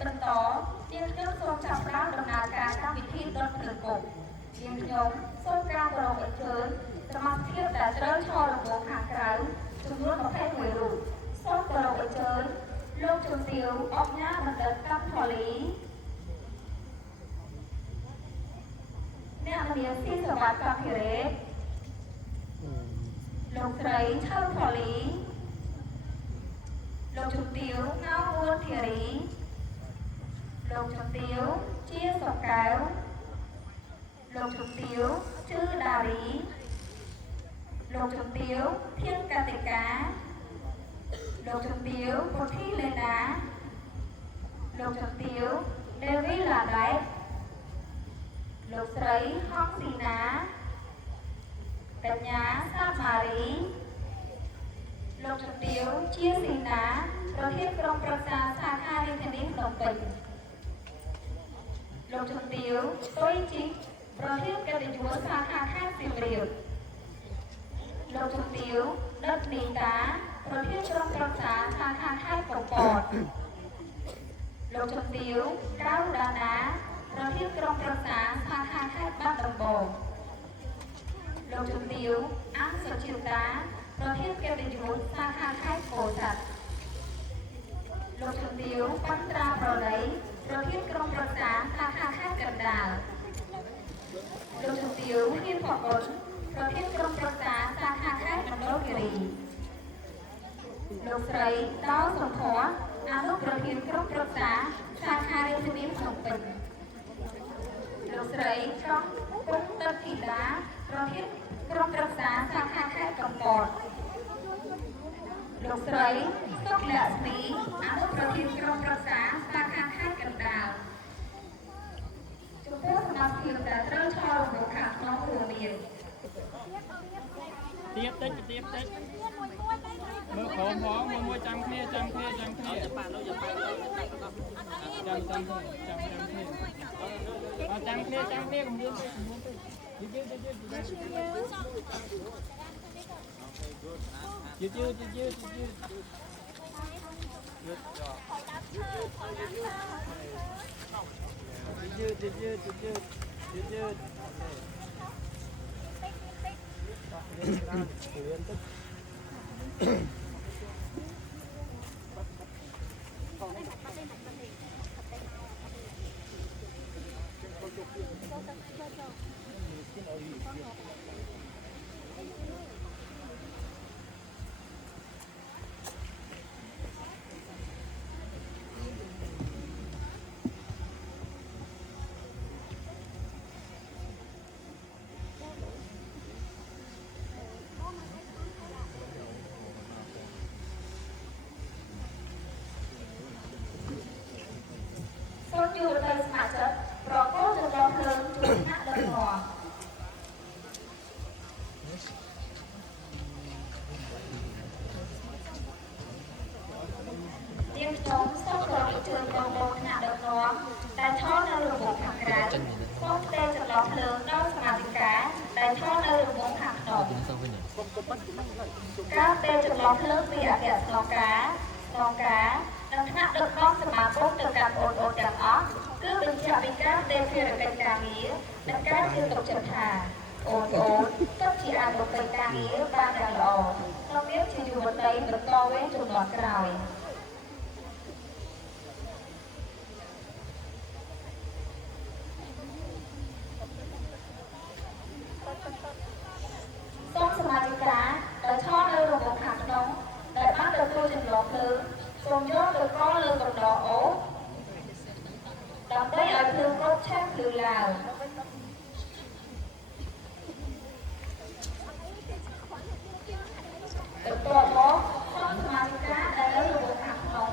បន្តជាងខ្ញុំសូមចាប់ផ្ដើមដំណើរការកម្មវិធីដុតភ្លើងគប់ជាងខ្ញុំសូមការគោរពអញ្ជើញសមាជិកដែលត្រូវឈររង្វង់ខាងក្រៅចំនួន21រូបសូមគោរពអញ្ជើញលោកជំទាវអុកញ៉ាបណ្ឌិតកម្មផលីអ្នកនាងស៊ីសវត្តកម្មភិរេលោកស្រីឆៅផលីលោកជំទាវងៅវួនធារីលោកជំទាវជាសុកែវលោកជំទាវជឺដារីលោកជំទាវធានកតិកាលោកជំទាវពុទ្ធីលេណាលោកជំទាវដេវីឡាឡែតលោកស្រីហងស៊ីណាកញ្ញាសាម៉ារីលោកជំទាវជាស៊ីណាប្រធានក្រុមប្រឹក្សាសាខារាជធានីភ្នំពេញលោកជំទាវទុយជីប្រធានកិត្តិយសសាខាខេត្តសៀមរាបលោកជំទាវដិតនីតាប្រធានក្រុមប្រឹក្សាសាខាខេត្តកំពតលោកជំទាវកៅដាណាប្រធានក្រុមប្រឹក្សាសាខាខេត្តបាត់ដំបងលោកជំទាវអង្គសុជាតាប្រធានកិត្តិយសសាខាខេត្តពោធិ៍សាត់លោកជំទាវបណ្ត្រាប្រណីប្រធានក្រុមប្រឹក្សាសាខាខេត្តកណ្ដាលលោកជំទាវហ៊ានផកុនប្រធានក្រុមប្រឹក្សាសាខាខេត្តមណ្ឌលគិរីលោកស្រីតោសុភ័ក្រអនុប្រធានក្រុមប្រឹក្សាសាខារាជធានីភ្នំពេញលោកស្រីត្រង់ពុកទឹកធីតាប្រធានក្រុមប្រឹក្សាសាខាខេត្តកំពតលោកស្រីសុកលក្ស្មីអនុប្រធានក្រុមប្រឹក្សាសាខាខេត្តកណ្ដាលចំពោះសមាជិកដែលត្រូវឈររង្វង់ខាងក្នុងរួមមានទៀបតិចមើលក្រុមផងមួយចាំគ្នាចាំគ្នាចាំគ្នាចាំគ្នាមើលកុំយឺតជួបទៅស្ម័គ្រចិត្តប្រកបទៅដល់ភ្លើងជួយថ្នាក់ដឹកនាំជាងខ្ញុំសូមគោរពអញ្ជើញបងប្អូនថ្នាក់ដឹកនាំដែលឈរនៅរង្វង់ខាងក្រៅសូមផ្ទេរចន្លោះភ្លើងដល់សមាជិកាដែលឈរនៅរង្វង់ខាងក្នុងការផ្ទេរចន្លោះភ្លើងពីអគ្គស្នងការនិងថ្នាក់ដឹកនាំសមាគមទៅកាន់អូនទាំងអស់គឺបញ្ជាក់ពីការផ្ទេរភារកិច្ចការងារនិងការជឿទុកចិត្តថាអូនពិតជាអាចបំពេញការងារបានយ៉ាងល្អក្នុងនាមជាយុវតីបន្តវេនជំនាន់ក្រោយសូមសមាជិកាដែលឈរនៅរង្វង់ខាងក្នុងដែលបានទទួលចន្លោះភ្លើងសូមយកទៅកលើកំដរអូសដើម្បីឲ្យភ្លើងគ្រប់ឆេះភ្លឺឡើងបន្ទាប់មកសូមសមាជិកាដែលនៅរង្វង់ខាងក្នុង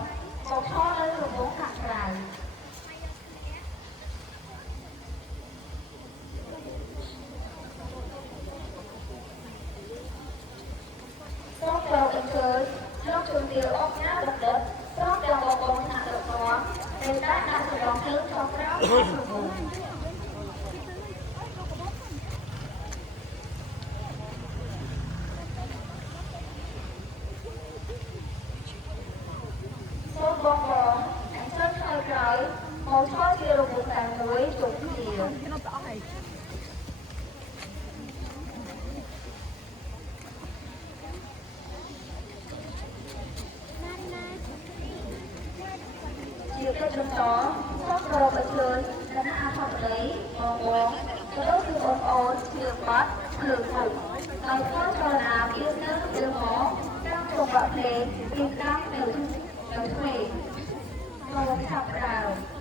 មកឈរនៅរង្វង់ខាងក្រៅសូមគោរពអញ្ជើញលោកជំទាវអុកញ៉ាបណ្ឌិតព្រមទាំងបងប្អូនថ្នាក់ដឹកនាំដែលបានដាក់ចន្លោះភ្លើងចុះក្រោមសូមបងប្អូនអញ្ជើញក្រោយ ជាកិច្ចបន្តសូមគោរពអញ្ជើញគណៈអធិបតីបងក៏ដូចជាបងប្អូនជាបាត់ភ្លើងមុខដោយធ្វើចលនាវាទៅទៅមកតាមចង្វាក់ភ្លេងពីតាមនៅទ្វេសូមចាប់ដើម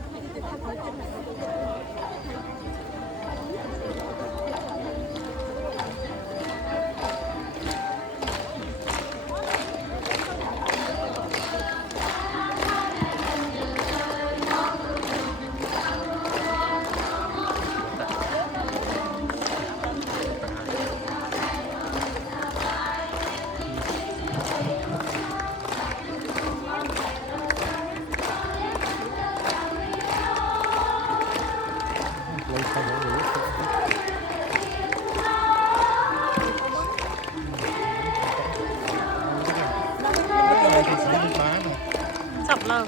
Sập lờ